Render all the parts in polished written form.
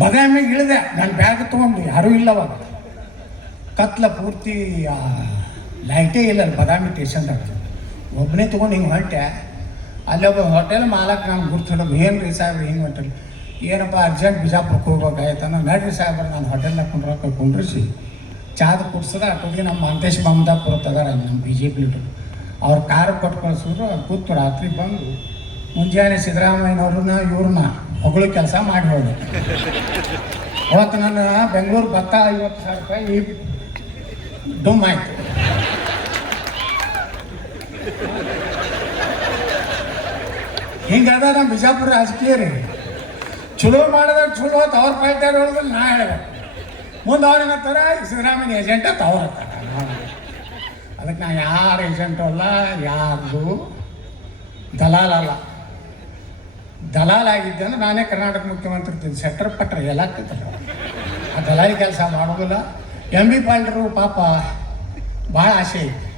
ಬದಾಮಿಗೆ ಇಳಿದೆ, ನಾನು ಬ್ಯಾಗ್ ತೊಗೊಂಡು ಯಾರೂ ಇಲ್ಲವಾಗ, ಕತ್ಲ ಪೂರ್ತಿ ಲೈಟೇ ಇಲ್ಲ ಅಲ್ಲಿ ಬದಾಮಿ ಸ್ಟೇಷನ್ದಾಗ. ಒಬ್ಬನೇ ತೊಗೊಂಡು ಹಿಂಗೆ ಹೊಂಟೆ. ಅಲ್ಲಿ ಒಬ್ಬ ಹೋಟೆಲ್ ಮಾಲಕ್ ನಾನು ಗುರ್ತಿಡೋದು, ಏನು ರೀ ಸಾಹೇಬ್ರಿ ಹಿಂಗೆ ಹೊಂಟಲ್ಲಿ, ಏನಪ್ಪ ಅರ್ಜೆಂಟ್ ಬಿಜಾಪುರಕ್ಕೆ ಹೋಗ್ಬೇಕಾಯ್ತಾನ, ನಡ್ರಿ ಸಾಹೇಬ್ರ ನಾನು ಹೋಟೆಲ್ನಾಗ ಕುಂಡ್ರಿಸಿ ಚಾದ ಕುಡ್ಸದ ಅಷ್ಟೊತ್ತಿಗೆ ನಮ್ಮ ಮಂತೇಶ್ ಮಮದಾಪುರ ತಗಾರ ನಮ್ಮ BJP ಲೀಡರ್ ಅವ್ರ ಕಾರ್ ಕೊಟ್ಟು ಕಳಿಸಿದ್ರು. ಕೂತು ರಾತ್ರಿ ಬಂದು ಮುಂಜಾನೆ ಸಿದ್ದರಾಮಯ್ಯನವ್ರನ್ನ ಇವ್ರನ್ನ ಹೊಗಳು ಕೆಲಸ ಮಾಡಿ ಹೋದೆ. ಅವತ್ತು ನನ್ನ ಬೆಂಗಳೂರು ಭತ್ತ 50,000 ರೂಪಾಯಿ ಡುಮ್ ಆಯಿತು. ಹಿಂಗದ ನಮ್ಮ ಬಿಜಾಪುರ ರಾಜಕೀಯ ರೀ. ಚಲೋ ಮಾಡಿದಾಗ ಚಲೋ ಹೊತ್ತು ಅವ್ರ ಪಾರ್ಟಿಯವ್ರು ಹೇಳಿದ್ರೆ ನಾ ಹೇಳ್ಬೇಕು, ಮುಂದೆ ಅವ್ರಿಗೆ ಅಂತಾರೆ ಸಿದ್ದರಾಮಯ್ಯ ಏಜೆಂಟ್ ಅಂತ ಅವ್ರು ಅಂತಾರೆ. ಅದಕ್ಕೆ ನಾ ಯಾರ ಏಜೆಂಟು ಅಲ್ಲ, ಯಾರ್ದು ದಲಾಲ್ ಅಲ್ಲ. ದಲಾಲ್ ಆಗಿದ್ದೆ ಅಂದ್ರೆ ನಾನೇ ಕರ್ನಾಟಕ ಮುಖ್ಯಮಂತ್ರಿ ಇರ್ತೀನಿ, ಸೆಟ್ರ್ ಪಟ್ರ ಎಲ್ಲ ಆಗ್ತೈತಲ್ಲ, ಆ ದಲಾಲಿ ಕೆಲಸ ಮಾಡೋದಿಲ್ಲ. MB ಪಾಲ್ರು ಪಾಪ ಭಾಳ ಆಸೆ ಐತಿ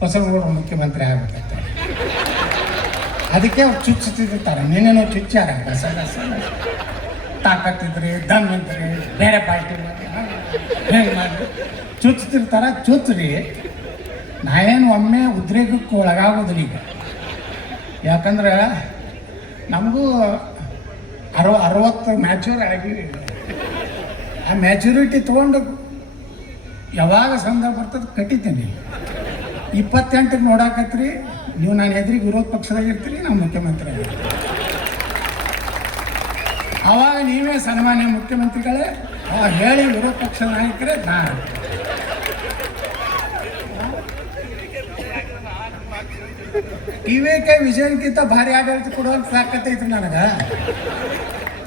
ಬಸವನಗೌಡರು ಮುಖ್ಯಮಂತ್ರಿ ಆಗ್ಬೇಕಂತ. ಅದಕ್ಕೆ ಅವ್ರು ಚುಚ್ಚುತ್ತಿರ್ತಾರೆ, ನೀನೇನೋ ಚುಚ್ಚಾರ ಗಸ ತಾಕತ್ತಿದ್ರಿ ದಮ್ ಅಂತ್ರಿ ಬೇರೆ ಪಾರ್ಟಿ ಹೇಗೆ ಮಾಡಿ ಚುಚ್ಚುತ್ತಿರ್ತಾರೆ. ಚುಚ್ಚ್ರಿ, ನಾ ಏನು ಒಮ್ಮೆ ಉದ್ರೇಕಕ್ಕೆ ಒಳಗಾಗೋದಿಲ್ಲ ಈಗ. ಯಾಕಂದ್ರೆ ನಮಗೂ 60 ಮ್ಯಾಚೂರ್ ಆಗಿ, ಆ ಮ್ಯಾಚುರಿಟಿ ತೊಗೊಂಡು ಯಾವಾಗ ಸಂದರ್ಭ ಬರ್ತದೆ ಕಟ್ಟಿದ್ದೀನಿ. 28ಕ್ಕೆ ನೋಡಾಕತ್ರಿ ನೀವು, ನಾನು ಎದುರಿಗೆ ವಿರೋಧ ಪಕ್ಷದಾಗ ಇರ್ತೀರಿ, ನಾವು ಮುಖ್ಯಮಂತ್ರಿ ಆಗಿರ್ತೀವಿ. ಆವಾಗ ನೀವೇ ಸನ್ಮಾನ್ಯ ಮುಖ್ಯಮಂತ್ರಿಗಳೇ ಹೇಳಿ ವಿರೋಧ ಪಕ್ಷದ ನಾಯಕರೇ ನಾನು. TVK ವಿಜಯನ್ಕಿಂತ ಭಾರಿ ಆಡಳಿತ ಕೊಡುವಂತ ಸಾಕತ್ತೈತ್ರಿ ನನಗೆ.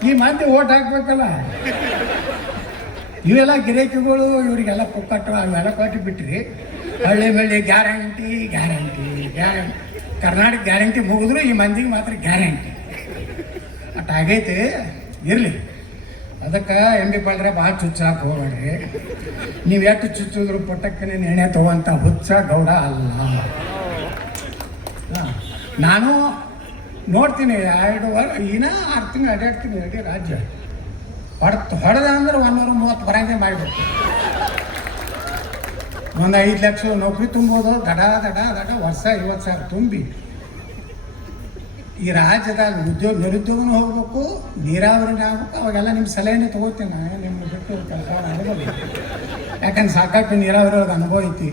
ಈ ಮಂದಿ ಓಟ್ ಹಾಕ್ಬೇಕಲ್ಲ, ಇವೆಲ್ಲ ಗಿರಾಕಿಗಳು ಇವರಿಗೆಲ್ಲ ಪುಕ್ಕಟ್ಟು ಅವೆಲ್ಲ ಕೊಟ್ಟು ಬಿಟ್ರಿ. ಹಳ್ಳಿ ಬೆಳ್ಳಿ guarantee guarantee guarantee, Karnataka guarantee ಮುಗಿದ್ರು ಈ ಮಂದಿಗೆ ಮಾತ್ರ ಗ್ಯಾರಂಟಿ ಅಟ್ ಆಗೈತೆ. ಇರಲಿ, ಅದಕ್ಕೆ MB ಪಾಲ್ರೆ ಭಾಳ ಚುಚ್ಚಾಕ ಹೋಗ್ಬೇಡ್ರಿ. ನೀವು ಎಷ್ಟು ಚುಚ್ಚಿದ್ರು ಪುಟ್ಟಕ್ಕನೆ ಎಣ್ಣೆ ತಗೋಂಥ ಹುಚ್ಚ ಗೌಡ ಅಲ್ಲ. ನಾನು ನೋಡ್ತೀನಿ 2 ವರ್ಷ ಇನ್ನೂ 6 ತಿಂಗಳು ಅಡ್ಡಾಡ್ತೀನಿ ಇಡೀ ರಾಜ್ಯ. ಹೊಡೆದ ಅಂದ್ರೆ 130 ಬರಂಗೆ ಮಾಡಿಬಿಡ್ತೀನಿ. ಒಂದು 5 ಲಕ್ಷ ನೌಕರಿ ತುಂಬೋದು, ದಡ ದಡ ದಡ ವರ್ಷ 50,000 ತುಂಬಿ ಈ ರಾಜ್ಯದಾಗ ನಿರುದ್ಯೋಗನೂ ಹೋಗ್ಬೇಕು, ನೀರಾವರಿನೇ ಆಗ್ಬೇಕು. ಅವಾಗೆಲ್ಲ ನಿಮ್ಮ ಸಲಹೆನೇ ತೊಗೋತೀನಿ ನಾನು, ನಿಮ್ಮ ಬಿಟ್ಟು ಕೆಲಸ ಅನುಭವ. ಯಾಕಂದ್ರೆ ಸಾಕಷ್ಟು ನೀರಾವರಿ ಒಳಗೆ ಅನುಭವ ಐತಿ.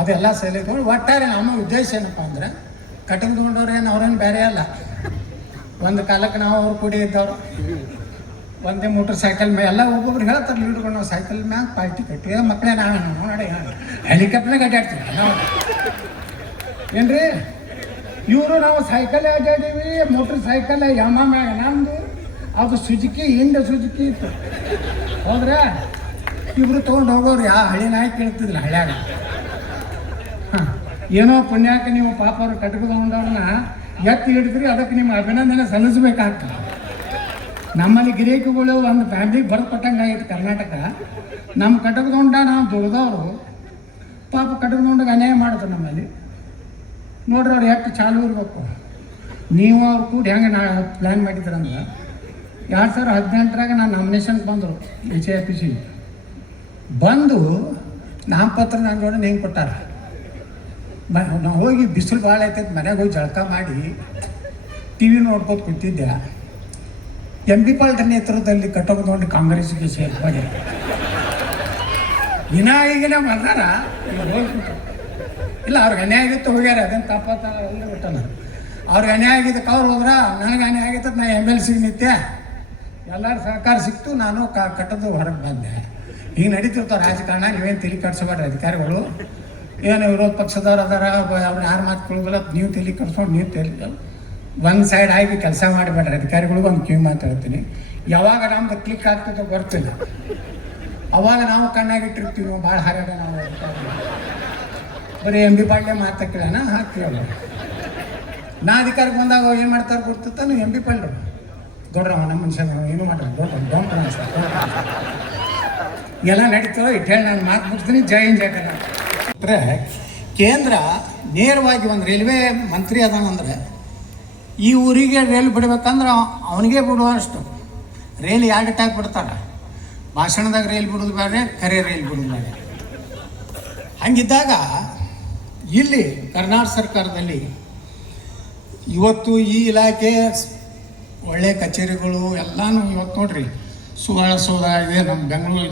ಅದೆಲ್ಲ ಸಲಹೆ ತೊಗೊಂಡು ಒಟ್ಟಾರೆ ನಮ್ಮ ಉದ್ದೇಶ ಏನಪ್ಪ ಅಂದ್ರೆ, ಕಟಿಂಗ್ ತೊಗೊಂಡವ್ರೇನು ಅವ್ರೇನು ಬೇರೆ ಅಲ್ಲ. ಒಂದು ಕಾಲಕ್ಕೆ ನಾವು ಅವ್ರು ಕೂಡಿ ಇದ್ದವ್ರು, ಒಂದೇ ಮೋಟ್ರ್ ಸೈಕಲ್ ಮೇಲೆ ಎಲ್ಲ ಒಬ್ಬೊಬ್ರು ಹೇಳ್ತಾರೆ ಲೀಡ್ಗಳು, ನಾವು ಸೈಕಲ್ ಮ್ಯಾಗ ಪಾರ್ಟಿ ಕಟ್ಟಿ ಮಕ್ಕಳೇ ನಾವು ನೋಡಿ ಹೆಲಿಕಾಪ್ಟರ್ನಾಗ ಅಡ್ಡಾಡ್ತೀವಿ ನಾವು ಏನ್ರಿ. ಇವರು ನಾವು ಸೈಕಲ್ ಅಡ್ಡಾಡೀವಿ, ಮೋಟ್ರ್ ಸೈಕಲ್ ಯಮ ಮ್ಯಾಗ ನಮ್ಮದು, ಅದು ಸುಜುಕಿ ಹಿಂದೆ ಸುಜುಕಿ ಇತ್ತು. ಹೌದ್ರಾ, ಇಬ್ಬರು ತೊಗೊಂಡು ಹೋಗೋರು ಯಾವ ಹಳ್ಳಿ ನಾಯಿ ಕೇಳ್ತಿದ್ದಿಲ್ಲ ಹಳ್ಳ್ಯಾಗ. ಏನೋ ಪುಣ್ಯಕ್ಕೆ ನೀವು ಪಾಪ ಅವ್ರು ಕಟ್ಕೊಂಡವ್ರನ್ನ ಎತ್ತಿ ಹಿಡಿದ್ರಿ, ಅದಕ್ಕೆ ನಿಮ್ಮ ಅಭಿನಂದನೆ ಸಲ್ಲಿಸ್ಬೇಕಾಗ್ತದೆ. ನಮ್ಮಲ್ಲಿ ಗಿರಾಕಿಗಳು ಒಂದು ಫ್ಯಾಮಿಲಿಗೆ ಬರೆದು ಕೊಟ್ಟಂಗೆ ಆಗೈತೆ ಕರ್ನಾಟಕ. ನಮ್ಮ ಕಟಕದೊಂಡ ನಾವು ದುಡ್ದವರು ಪಾಪ ಕಟಕದೊಂಡಗೆ ಅನ್ಯಾಯ ಮಾಡಿದ್ರು ನಮ್ಮಲ್ಲಿ. ನೋಡ್ರಿ ಅವ್ರು ಎಷ್ಟು ಚಾಲು ಇರಬೇಕು. ನೀವು ಅವ್ರು ಕೂಡ ಹೆಂಗೆ ನಾ ಪ್ಲ್ಯಾನ್ ಮಾಡಿದ್ರಂದ್ರೆ 2018ರಾಗ ನಾನು ನಾಮಿನೇಷನ್ಗೆ ಬಂದರು HIPC ಬಂದು ನಾಮಪತ್ರ ನನ್ನ ಜೋಡಿ ಹೆಂಗೆ ಕೊಟ್ಟಾರ. ನಾವು ಹೋಗಿ ಬಿಸಿಲು ಭಾಳ ಐತೈತೆ ಮನೆಗೆ ಹೋಗಿ ಜಳಕ ಮಾಡಿ TV ನೋಡ್ಕೋತ ಕೂತಿದ್ದೆ. MB ಪಾಲ್ರ ನೇತೃತ್ವದಲ್ಲಿ ಕಟ್ಟೋದು ಕಾಂಗ್ರೆಸ್ಗೆ ಸೇರ್ಪಡೆ ಈಗಿನ ಬಂದಾರ ಇಲ್ಲ. ಅವ್ರಿಗೆ ಅನ್ಯಾಯ ಆಗಿತ್ತು ಹೋಗ್ಯಾರ, ಅದೇನು ತಪ್ಪಾತ ಎಲ್ಲ ಬಿಟ್ಟನ. ಅವ್ರಿಗೆ ಅನ್ಯಾಯ ಆಗಿದ್ದಕ್ಕೆ ಅವ್ರು ಹೋದ್ರ, ನನಗೆ ಅನ್ಯಾಯ ಆಗಿತ್ತು ನಾ MLC ನಿತ್ಯ ಎಲ್ಲರ ಸಹಕಾರ ಸಿಕ್ತು. ನಾನು ಕಟ್ಟೋದು ಹೊರಗೆ ಬಂದೆ. ಈಗ ನಡೀತಿರ್ತಾವೆ ರಾಜಕಾರಣ, ನೀವೇನು ತಲೆ ಕಟ್ಸಬೇಡ್ರಿ ಅಧಿಕಾರಿಗಳು. ಏನು ವಿರೋಧ ಪಕ್ಷದವ್ರು ಅದಾರ, ಅವ್ರು ಯಾರು ಮಾತುಕೊಳ್ಳೋದಿಲ್ಲ, ನೀವು ತಲೆ ಕಟ್ಸ್ಕೊಂಡು ನೀವು ತಲೆ ಒಂದು ಸೈಡ್ ಆಗಿ ಕೆಲಸ ಮಾಡಿಬೇಡ್ರಿ ಅಧಿಕಾರಿಗಳಿಗೂ. ಒಂದು ಕಿವಿ ಮಾತು ಹೇಳ್ತೀನಿ, ಯಾವಾಗ ನಮ್ದು ಕ್ಲಿಕ್ ಆಗ್ತದೆ ಬರ್ತಿಲ್ಲ, ಅವಾಗ ನಾವು ಕಣ್ಣಾಗಿಟ್ಟಿರ್ತೀವಿ. ನಾವು ಭಾಳ ಹಾರಾಗ ನಾವು ಬರೀ MB ಪಾಲ್ಯ ಮಾತಾಕಿಲ್ಲ ಹಾಕ್ತೀವಲ್ಲ. ನಾ ಅಧಿಕಾರಕ್ಕೆ ಬಂದಾಗ ಏನು ಮಾಡ್ತಾರೆ ಗೊತ್ತಿತ್ತ, ನೀವು MB ಪಾಲ್ರು ದೊಡ್ಡವ ನಮ್ಮ ಮನುಷ್ಯ ಏನು ಮಾಡ್ರಿ ದೊಡ್ಡ ಎಲ್ಲ ನಡೀತದೆ. ಇಟ್ಟು ಹೇಳಿ ನಾನು ಮಾತು ಬಿಡ್ತೀನಿ. ಜೈ ಹಿಂದ್ ಜೈ ಕರ್ನಾಟಕ. ಕೇಂದ್ರ ನೇರವಾಗಿ ಒಂದು ರೈಲ್ವೆ ಮಂತ್ರಿ ಅದಾನಂದ್ರೆ ಈ ಊರಿಗೆ ರೈಲು ಬಿಡಬೇಕಂದ್ರೆ ಅವನಿಗೆ ಬಿಡುವಷ್ಟು ರೈಲ್ ಎರಡು ಟೈಪ್ ಬಿಡ್ತಾರೆ, ಭಾಷಣದಾಗ ರೈಲ್ ಬಿಡೋದು ಬೇರೆ, ಕರೆ ರೈಲ್ ಬಿಡೋದು ಬೇರೆ. ಹಂಗಿದ್ದಾಗ ಇಲ್ಲಿ ಕರ್ನಾಟಕ ಸರ್ಕಾರದಲ್ಲಿ ಇವತ್ತು ಈ ಇಲಾಖೆ ಒಳ್ಳೆ ಕಚೇರಿಗಳು ಎಲ್ಲನೂ ಇವತ್ತು ನೋಡ್ರಿ ಸುವರ್ಣ ಸೌಧ ಇದೆ ನಮ್ಮ ಬೆಂಗಳೂರು